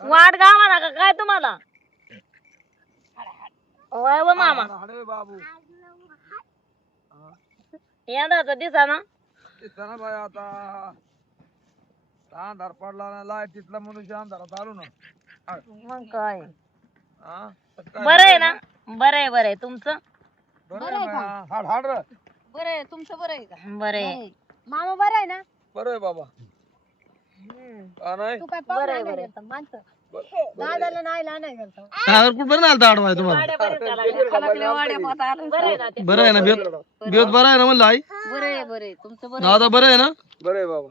वाट गावाला का काय तुम्हाला? वय व मामा अरे बाबू यंदाचा दिसा ना दिसना बाय आता अंधार पडला ना लाईटीतला मनुष्य अंधारात आलो ना मग काय हा बरं आहे ना? बरं आहे तुमचं? बरं आहे का? हाड हाड रे. बरं आहे तुमचं बरं आहे का? बरं आहे मामा बरं आहे ना? बरं आहे बाबा का नाही तू काय बरं पाहुणा आहे, नाही बरं आहे. गेलता माणसं बरं आहे. दादाला नाही नाही गेलता सागर कुठपर्यंत आलता आडवाय तुम्हाला? बरं आहे ना ते? बरं आहे ना बेत बेत बरं आहे ना म्हणलं आई? बरं आहे तुमचं बरं दादा बरं आहे ना? बरं आहे बाबा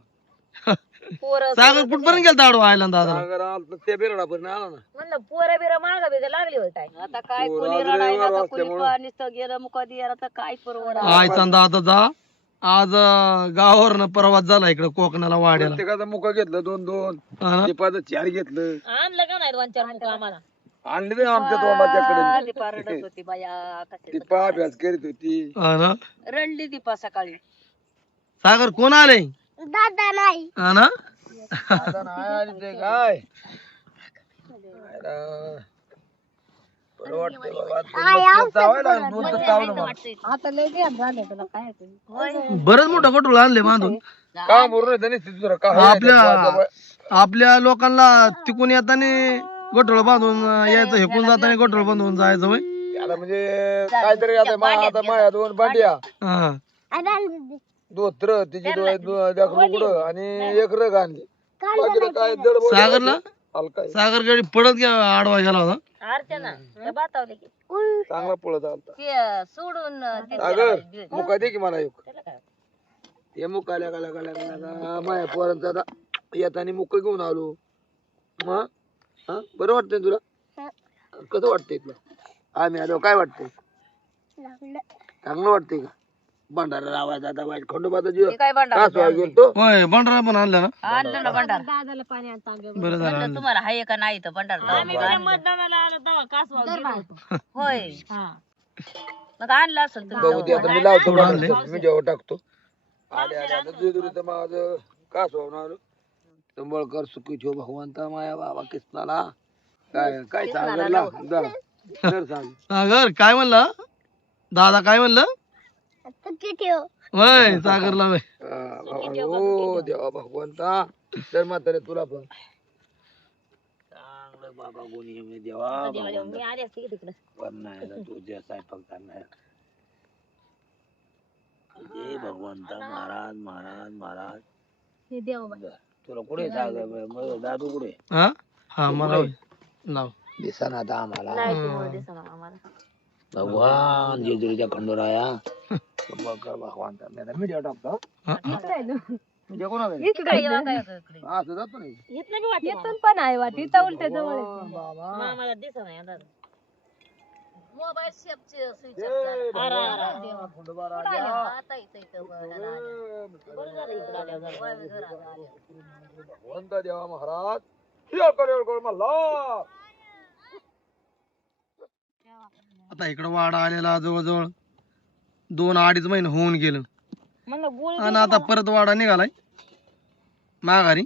पोरं सागर कुठपर्यंत गेलता आडवा आयला दादा? सागर आला ते बिरडा पण आला ना म्हणलं पोरं बिरं मागा बिगा लागली होय काय? आता काय पोरं कोणी आज रडायला रविवार तर असल्यामुळं. कोणी नुसतं गेलं मुका दियाला तर काय परवडा आयचा दादाचा आज गावावरनं प्रवास झाला इकडे कोकणाला वाड्याला. प्रत्येकाचा मुका घेतलं दोन दोन हा ना? टिपाचं चार घेतलं आणलं का नाही 2-4 मुक आम्हाला? आणले ते आमच्या तोंडाच्याकडे दीपा रडत होती बाया टिपा अभ्यास करीत होती हा ना? रडली दीपा सकाळी सागर कोण आले? दादा नाही हा ना? आता नाही आली ते काय बरं वाटतंय बाबा. तुला चावायला लागलं, दूध तर चावलं मला. आता लय ध्यान झालं तुला काय बरंच मोठं गटोळ आणले बांधून. का बोलू नाही दुसरं का आहे आपल्या आपल्या लोकांना तिकून येताना गटोळ बांधून यायचं, हेकून जाताना गटोळ बांधून जायचं होय. त्याला म्हणजे काहीतरी आता आता माया दोन भांड्या हा. दोत्र तिची लुगडं आणि एक रग आणली बाकीचं काय जड बोल सागरला हलका आहे. सागर गाडी पडत गे आडवा गेला होता. अर्चना ते बातावले की चांगला पळत आलता ते सोडून सागर मुका दे की मला एक त्याला काय? हे मुकाल्या गाल्या माया पोरांचा आता येताना मुक घेऊन आलो मग हा बरं वाटतंय तुला कसं वाटतंय तुला आम्ही आलो काय वाटतंय चांगलं वाटतंय का भंडारा लावायचा आता वाईट खंडोबाचा जीव काय भांडा गेलतो होय भंडारा पण आणला ना? आणलं ना भांडार दादाला पाणी आणता बरं झालं आणलं. तुम्हाला हाय का नाही तर भांडार आम्ही बरं मतदानाला आलो तेव्हा कासवा गेलो होतो. होय हा मग आणलं असेल बघू ते तुम्ही आता मी लावतो थोडं आणलंय. मी जेव्हा टाकतो आले आले आता दुधुरीचं माझं का सोडून आलो संबळकर सुखी ठेव भगवंता माया बाबा कृष्णाला काय काय सागरला दर सांग सागर काय म्हणला दादा? काय म्हणलं? होय सागरला होय. हो देवा भगवंता तर म्हातारे तुला पण चांगलं बाबा गुणी मी देवा भगवंता. मी आले असते की तिकडे पण नाही ना तुझ्या स्वयंपाक करणार जय भगवंता महाराज महाराज महाराज हे देव बाई तुला कुठे सागर दादू कुठे हा हा मला होय. लाव दिसा आता आम्हाला लाईटीमुळे दिसणार आम्हाला. भगवान जेजुरीच्या खंडोराया संबळकर भगवंता मी जेव्हा टाकतो हा? म्हणजे कोणाला इकडे येवा काय इकडे. असं जातो नाही इथनं बी वाटतं इथून पण आहे वाटी इथं उलट्या जवळ आहे. बाबा मामाला दिसत नाही दादा. मोबाईल शेपचे स्विच अरे, अरे. खंडोबा राजा आता इथं बरं झालं इकडं आल्यावर झालं. भगवंता देवा महाराज येळकर मला आता इकडं वाडा आलेला जवळजवळ 2-2.5 महिने होऊन गेलं म्हणलं गुळ आणि आता परत वाडा निघालाय माघारी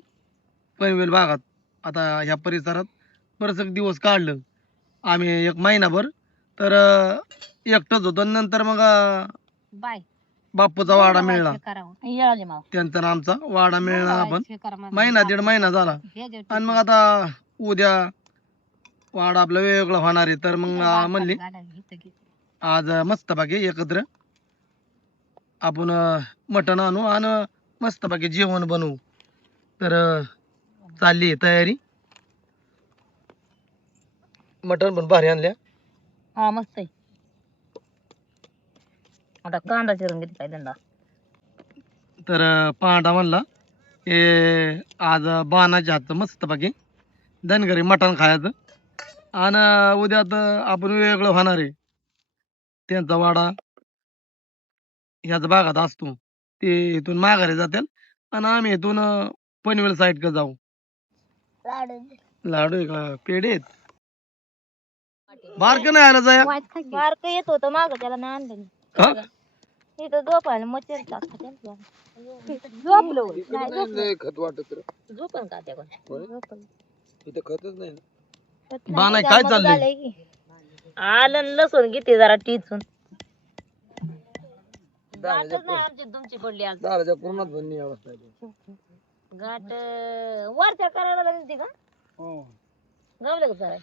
पनवेल भागात. आता ह्या परिसरात बरंच एक दिवस काढलं आम्ही, 1 महिनाभर तर एकटंच होतो. नंतर मग बाय बापूचा वाडा मिळाला, येळाले माव त्यांचा आणि आमचा वाडा मिळाला. आपण 1.5 महिना झाला आणि मग आता उद्या वाडा आपलं वेगळं होणार आहे. तर मग म्हणली आज मस्तपैकी एकत्र आपण मटण आणू आणि मस्तपैकी जेवण बनवू. तर चालली आहे तयारी. मटण पण भारी आणल्या. हा मस्त आहे. आता कांदा चिरून घेते काय धंदा. तर पांडा म्हणला हे आज बाणाच्या हातचं मस्तपैकी धनगरी मटण खायचं आणि उद्या तर आपण वेगळं होणार आहे. त्यांचा वाडा ह्याच भागात असतो, ते इथून माघारी जातील आणि आम्ही इथून पनवेल साईड का जाऊ. लाडू आहे का पेढे आहेत? बारक नाही आला जाया. बारक येत होतं माग त्याला नाही आणलं मी. हा? इथं झोपायला मच्छर टाकतात झोपलो खत वाटत रे. झोपण का त्या पण इथं खतच नाही ना. बाणाय काय चाललंय? आलं न लसूण घेते जरा टिचून. दाराच्या गाठच नाही आमची तुमची पडली आज. दाराच्या पूर्णात भन्नी अवस्था आहे. गाठ वरच्या करायला लागली का? गावलं का सराय?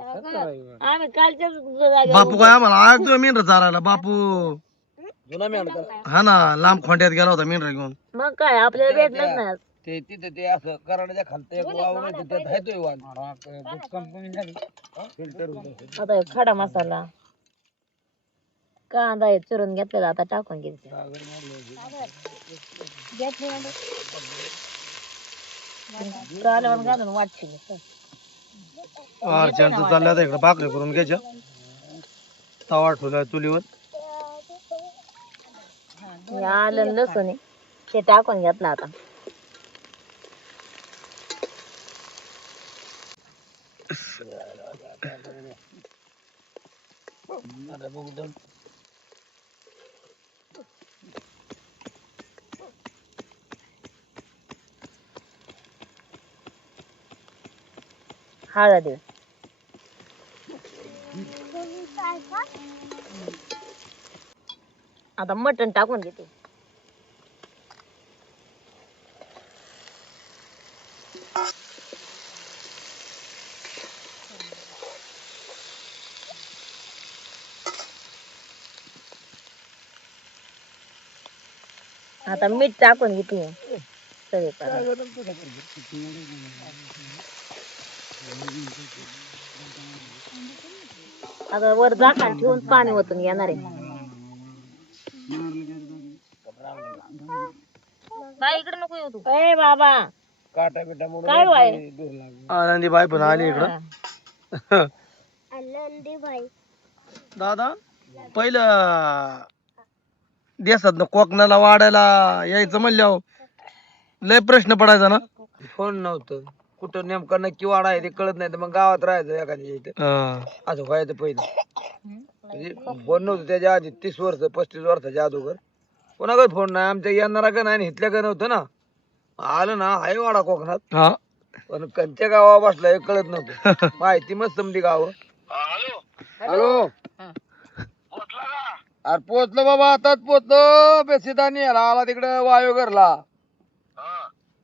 आम्ही कालच्याच जागेवर बापू काय आम्हाला ऐकतो मेंढर चारायला. बापू जुना मेंढका. हा ना लांब खोंड्यात गेला होता मेंढर घेऊन. मग काय आपल्याला भेटलंच नाही आज. ते तिथे ते असं कराडाच्या खालतं एक वाव नाही त्यात आहे तो वाण. फिल्टर आता हे खडा मसाला कांदा हे चिरून घेतलेला आता टाकून घ्यायचे. कालवण घालून वाटतील. अर्चनचं चाललं आता इकडे भाकरी करून घ्यायच्या. तवा ठेवलाय चुलीवर. हे आलं न लसूण आहे, ते टाकून घेतलं आता. हळद आहे. आता मटण टाकून घेते. आता मीठ टाकून घेते सगळीकडे. आता वर झाकण ठेवून पाणी ओतून घेणार आहे. बाई इकडे नको येऊ तू. ए बाबा काटा बिटा मोडून काय व्हाय? दूर लागलं. आनंदी बाई पण आली इकडं. दादा पहिलं देशात कोकणाला वाढायला यायचं म्हणल्यावर लय प्रश्न पडायचा ना. फोन नव्हतं कुठं नेमकं नक्की वाडा आहे ते कळत नाही तर मग गावात राहायचं एखाद्या इथं हा. असं व्हायचं पहिलं. म्हणजे फोन नव्हतं त्याच्या आधी 30 वर्ष 35 वर्षाच्या अगोदर कोणाकडे फोन नाही. आमच्या येणारा का नाही इथल्या का नव्हतं ना. आलं ना आहे वाडा कोकणात हा. पण कंच्या गावा बसला हे कळत नव्हतं. माहिती मस्त समधी गाव. हॅलो अरे पोचलो बाबा आताच पोचलो. बेसिदानी आला तिकडे वायू घरला.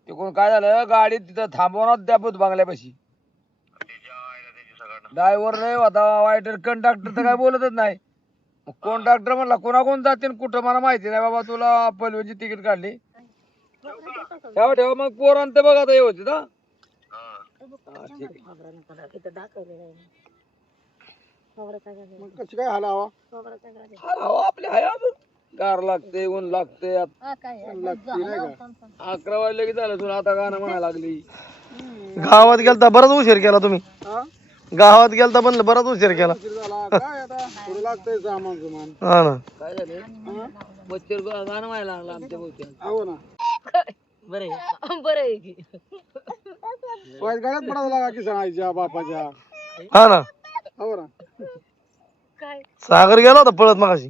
तिकडून काय झालं गाडी तिथं थांबवणार त्या भूत बांगल्यापाशी. ड्रायव्हर नाही होता वाईट कंडक्टर तर काय बोलतच नाही. कंडक्टर म्हणला कोणाकोण जाते कुठं मला माहिती नाही बाबा तुला पलवेची तिकीट काढली. ठेवा ठेवा मग पोरांत बघा आता व्यवस्थित. कशी काय हलावा हलावा आपल्या हाय अजून गार लागते ऊन लागते 11 वाजले की झालं तुला आता गाणं म्हणायला लागली. गावात गेलता बराच उशीर केला तुम्ही. गावात गेलता म्हणलं बराच उशीर केला. हा ना. काय झाले मच्छर गाणं व्हायला लागला आमच्या भोवती. बरे बरे गाड्यात पडायला लागा की सांगायच्या बापाच्या. हा ना. काय सागर गेला होता पळत मगाशी.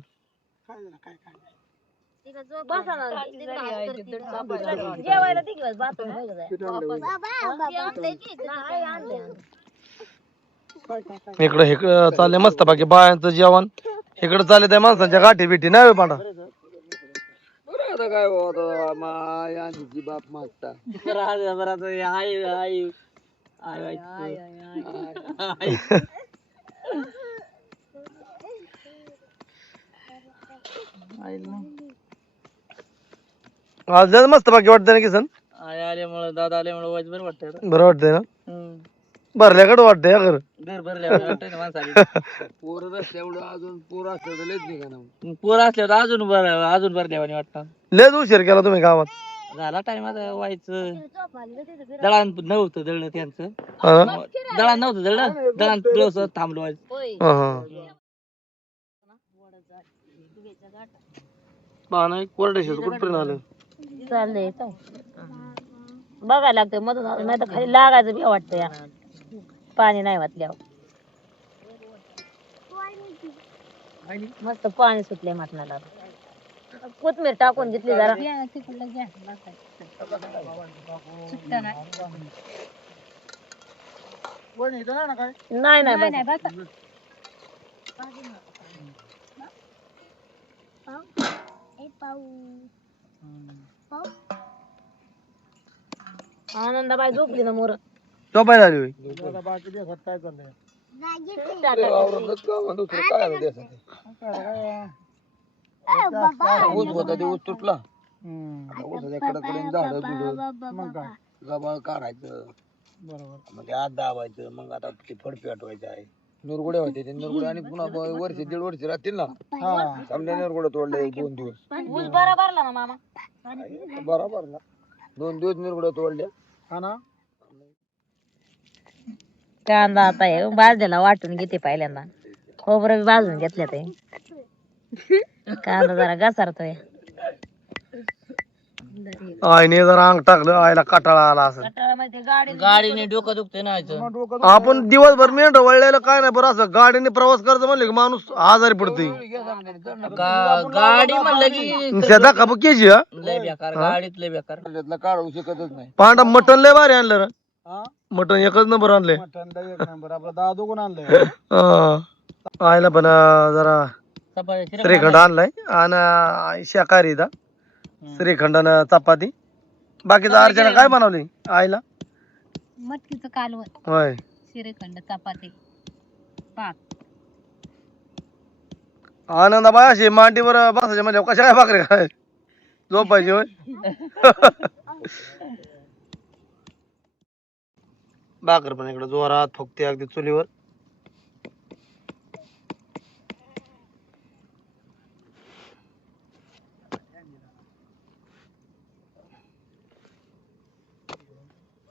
जेवायला तिकडे बाथरूम इकडं इकडं चाललंय मस्त बाकी बायांचं जेवण. इकडं चालले त्या माणसांच्या गाठी बिठी नाही पांढरा. आता काय होत मायाची बाप मागता आज जरा मस्त बाकी वाटतंय ना किसन. आल्यामुळे दादा आल्यामुळे वाईट बरं वाटतंय. बरं वाटतंय ना. भरल्याकडे वाटतंय या घर. घर भरल्यावर वाटतंय ना माणसाला. पोर रस्त्यावर अजून पोर असलं तर लयच निघा. पोर असल्यावर अजून भरल्यावानी वाटतं. लयच उशीर केला तुम्ही गावात. झाला टाइम आता व्हायचं. दळण नव्हतं दळणं त्यांचं. हा. दळण नव्हतं दळण थोडंसं थांबलो आज. हा, हा. पाहणं कोरडेशीच कुठपर्यंत आलं. चाललंय काय बघायला लागतंय मधून नाही तर खाली लागायचं बी वाटतं या पाणी नाही वाटल्यावर. मस्त पाणी सुटले मटणाला. कोथमीर टाकून घेतली जरा. नाही नाही बस. आनंदाबाई झोपली ना मोर. झोपाय झाली होय. वावरातलंच काम आणि दुसरं काय आलं त्यासाठी? ऊस होता ते ऊस तुटला. आता ऊसाच्या कडेकडे झाडं बिडं गबाळ काढायचं, मग ते आत दाबायचं, मग आता ते फड पेटवायचं आहे. निरगुडे होते ते निरगुडे आणि पुन्हा वर्ष दीड वर्ष राहतील ना. समजा निरगुडे तोडले 1-2 दिवस. ऊस बरा भरला ना मामा. बरोबर ना, 2 दिवस निरगुडे तोडले. कांदा आता हे भाजलेला वाटून घेते पहिल्यांदा. खोबरं बी भाजून घेतलं ते. कांदा जरा घसारतोय. आईने जरा अंग टाकलं, आईला कटाळा आला असं. गाडीने डोकं दुखते ना आपण दिवसभर मेंढ वळलेलं काय नाही, बरं असं गाडीने प्रवास करायचं म्हणलं की माणूस आजारी पडतोय. गाडी म्हणलं की त्या दाखाबुकीची लय बेकार, गाडीत लय बेकार. त्यातला काढू शकतच नाही. पांढरा मटण लय भारी आणलं रे. मटण एकच नंबर आणले. आईला पण जरा श्रीखंड आणलाय आणि शाकाहारी श्रीखंड आणि चपाती. बाकीचं अर्चना काय बनवली आईला? मटकीचं कालवण, होय. श्रीखंड, चपाती, भात. आनंदाबाई अशी मांडीवर बसायचे म्हणजे कशा काय भाकरी काय झोपायची होय. भाकर पण इकडे जोरात फुकते अगदी चुलीवर.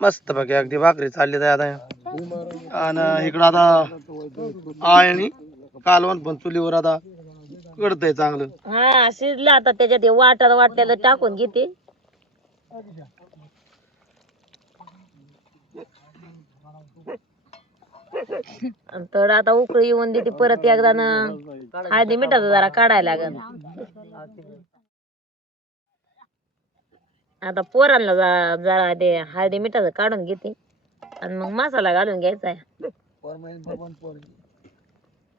मस्त बाकी अगदी भाकरी चालली जाय आता. आणि इकडं आता आळणी कालवण पण चुलीवर आता कडतंय चांगलं. हा शिजला आता त्याच्यात हे वाटल्याला टाकून घेते. थोडं आता उकळी येऊन देते परत एकदा ना. हळदी मिठाचं जरा काढायला लागल. आता पोरांना जरा ते हळदी मिठाचं काढून घेते आणि मग मसाला घालून घ्यायचा आहे.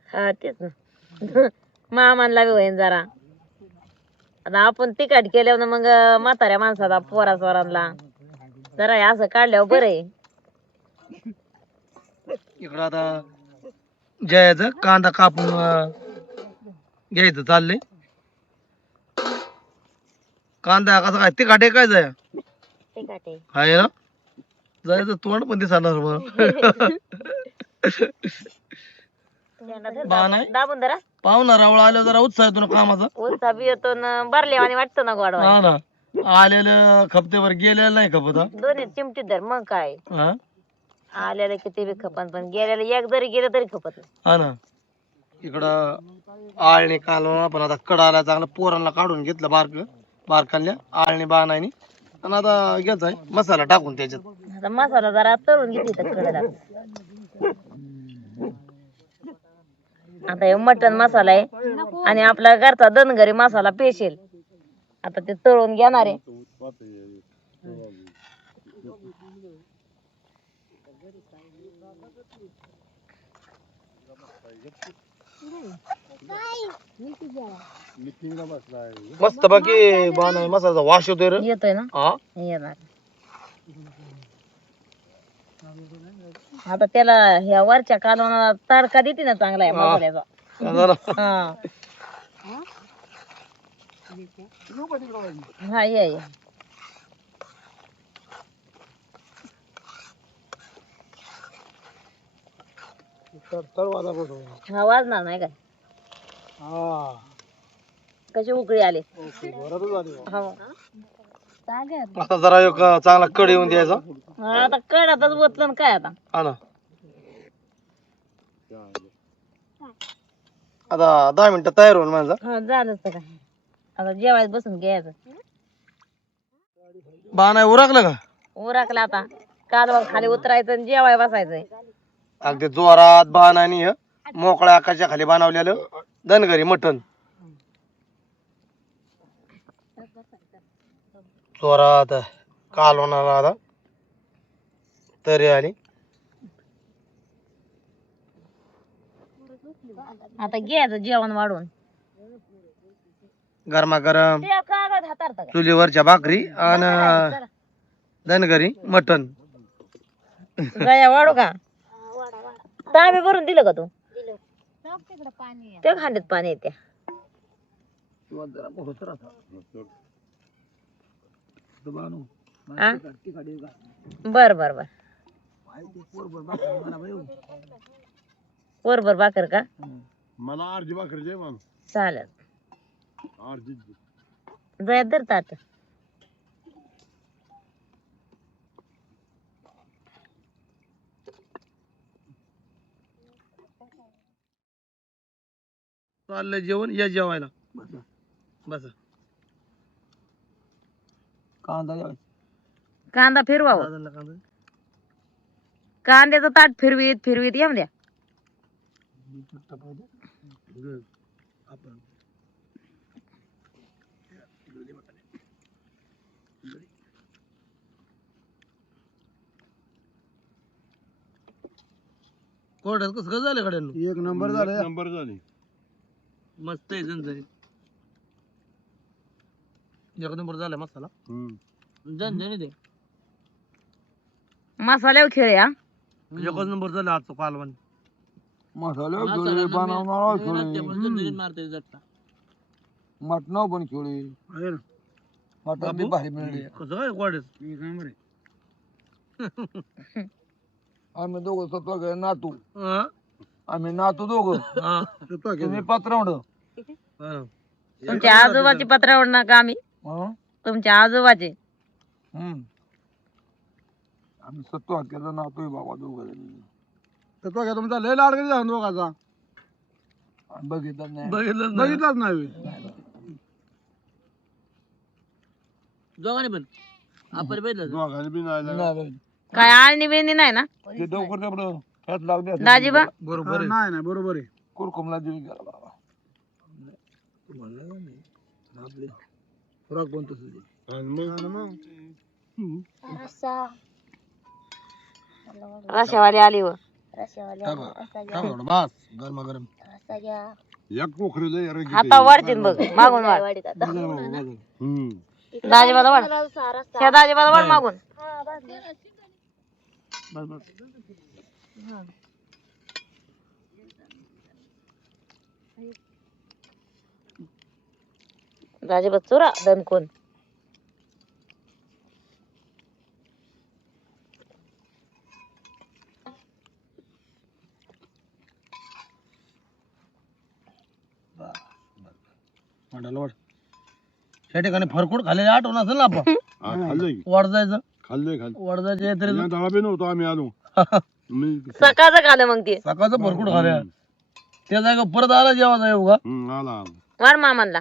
हा तेच ना. मामांना बी होईन जरा. आता आपण तिखट केल्यावर मग म्हाताऱ्या माणसाला पोरा सोरांना जरा हे असं काढल्यावर बरं आहे. इकडं आता जयाचं कांदा कापून घ्यायचं चाललंय. कांदा कसा काय तिखट आहे काय जाय तिखट आहे. आहे ना. जायचं तोंड पण दिसणार बरं. दाबून धरा. पाहुणा रावळ आल्यावर जरा उत्साह येतो ना कामाचा. उत्साह बी येतो ना भरले आणि वाटतं ना गोडवा. हा ना. आलेलं खपतेवर गेलेलं नाही खपत. दोन्ही चिमटीत धर मग काय. हा आलेलं किती बी खपन पण गेलेलं एक जरी गेलं तरी खपत नाही. हा ना. इकडं आळणी कालवण पण आता कडाला चांगलं पोरांना काढून घेतलं बारकाल्या आळणी बाणानी. आणि आता घ्यायचा मसाला टाकून त्याच्यात. आता मसाला जरा तळून घेते तर कळलं. आता हे मटन मसाला आहे आणि आपला घरचा दनगरी मसाला पेशेल. आता ते तळून घेणार आहे. मस्त बाकी बाणा मसाला वास येतोय रे. येतोय ना. हा येणार. आता त्याला ह्या वरच्या कालवणाला तडका देते ना चांगला आहे मसाल्याचा. हा हा ये ये. हा वाजणार नाही काय. कशी उकळी आली. हो. आता जरा एक चांगला कड येऊन द्यायचा. आता कडातच बोतलं काय आता. हा ना. आता 10 मिनिटं तयार होऊन माझा. हा झालं तर काय. आता जेवायला बसून घ्यायचं. बाणा उरकलं का? उरकला आता. कालवा खाली उतरायचं आणि जेवाय बसायचंय. अगदी जोरात बाणानी मोकळ्या आकाशाच्या खाली बनवलेलं धनगरी मटण. जोरात कालवणाला आता तरी आली. आता घ्यायचं जेवण वाढून. गरमागरम ते कागद हाताळता का? चुलीवरच्या भाकरी आणि धनगरी मटण. गया वाढू का? तांबे भरून दिलं का तू? ते खांद्यात पाणी येते. हा? बर बर बर. पोरभर भाकर का? मला अर्धी भाकरी दे मग. चालेल. अर्धी जयात धरतात. चाललंय जेवण, या जेवायला. बसा. कांदा लावायचा. कांदा फिरवावं. दादांना कांदा. कांद्याचं ताट फिरवीत फिरवीत येऊ द्या. आपण कोरड्यात कसं कसं झालं गड्यांनो? एक नंबर झालं. नंबर झाली. मस्त आहे झणझणीत. एक नंबर झालाय मसाला. झणझणीत आहे. मसाल्यावर खेळ या. एकच नंबर झाला आजचं कालवण. मसाला मसाला बनवणार झणझणीत मारते झटका. मटण पण खेळी. आहे ना? मटण बी भारी मिळले. कसं काय कोरड्यात? आम्ही दोघं स्वतः नातू. हा? आम्ही नातू दोघं. हा. तुम्ही पत्रवड. हा. तुमच्या आजोबाची पत्रावर नका आम्ही. तुमच्या आजोबाचे. आम्ही सत्तो हक्याचा नातू आहे बाबा दोघं. तर तुमचा लय लाड कधी झाला दोघाचा? बघितलं नाही. बघितलंच नाही. दोघांनी पण आपण बघितलं. दोघांनी बी नाही लागला. नाही बाई. काय आळणी बिळणी नाही ना? ते डोकर तेवढं फॅट लागले. दाजीबा बरोबर आहे. नाही नाही बरोबर आहे. कुरकुमला देऊ गेला बाबा. आपले फरक पण तसं. आणि मग रशावाली आली व. बस गरमागरम. एक पोखरी लय रंगीत आहे. हाता वाढतील बघ मागून वाढ. हम्म. दाजीबाला वाढ. ह्या दाजीबाला वाढ मागून. बस बस. दाजीबा चुरा दणकून. वाढायला वाढ. त्या ठिकाणी फरकूड खाल्लेली आठवण असेल ना आपण. हा, खाल्लंय की? वाढ जायचं. खाल्लंय वाढ जायचं तरी या दहा बी नव्हतो आम्ही आलो. मी सकाळचं खाल्लं मग ते. सकाळचं फरकूड खाल्ल्या. त्या जागा परत आला जेव्हा येऊ का? आला आला. वाढ मामांना.